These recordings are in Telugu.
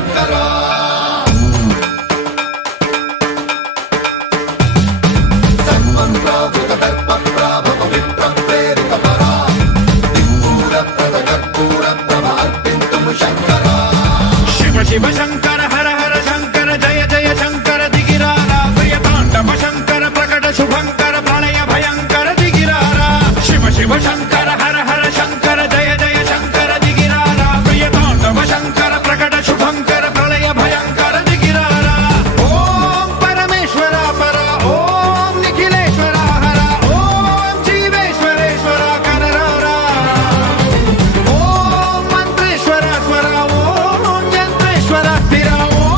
శంకర సన్మంత్రావృత దర్ప ప్రాభవ విప్ర ప్రేరిత పరా దిక్పూర ప్రద కర్పూర ప్రభ అర్పింతుము శంకర శివ శివ శంకర హర హర శంకర జయ జయ శంకర దిగిరారా ప్రియ తాండవ శంకర ప్రకట శుభంకర ప్రళయ భయంకర దిగిరారా శివ శివ శంకర హర హర శంకర జయ జయ శంకర దిగిరారా ప్రియ తాండవ శంకర ప్రకట శుభంకర ప్రళయ భయంకర దిగిరారా ఓం పరమేశ్వర పర ఓం నిఖిలేశ్వర హర ఓం జీవేశ్వరేశ్వర కరరారా ఓం మంత్రేశ్వర స్వర ఓం యంత్రేశ్వర స్థిర ఓం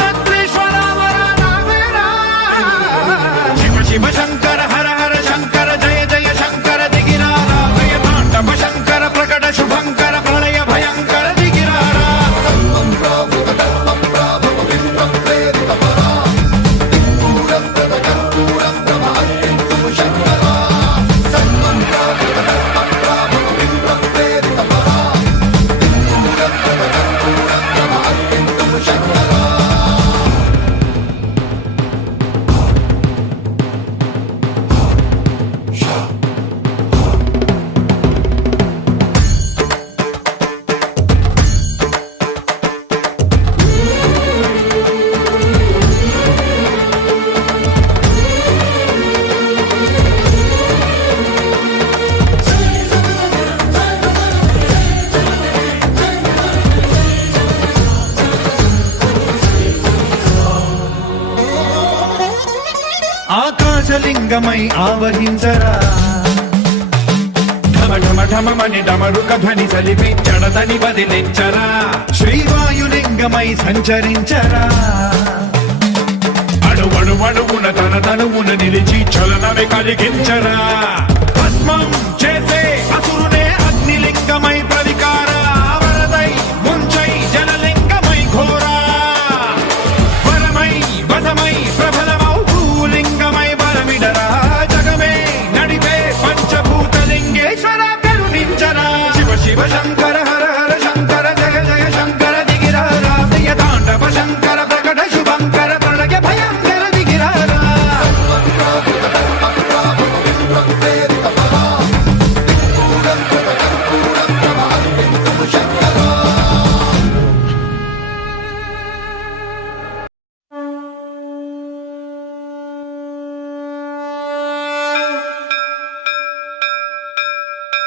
తంత్రేశ్వర వర నావేరా శివ శివ శంకర హర హర శంకర జయ జయ శంకర దిగిరారా ప్రియ తాండవ శంకర ప్రకట శుభంకర ప్రళయ భయంకర దిగిరారా సన్మంత్రావృత దర్ప ప్రాభవ విప్ర ప్రేరిత పరా దిక్పూర ప్రద కర్పూర ప్రభ అర్పింతుము శంకర సన్మంత్రావృత దర్ప ప్రాభవ విప్ర ప్రేరిత పరా దిక్పూర ప్రద కర్పూర ప్రభ అర్పింతుము శంకర ఆకాశలింగమై ఆవహించరా ఢమ ఢమ ఢమమని డమరుక ధ్వని సలిపి జడదని బదిలించరా శ్రీవాయులింగమై సంచరించరా అణువణువున తన తనువున నిలిచి చలనమే కలిగించరా భస్మం చే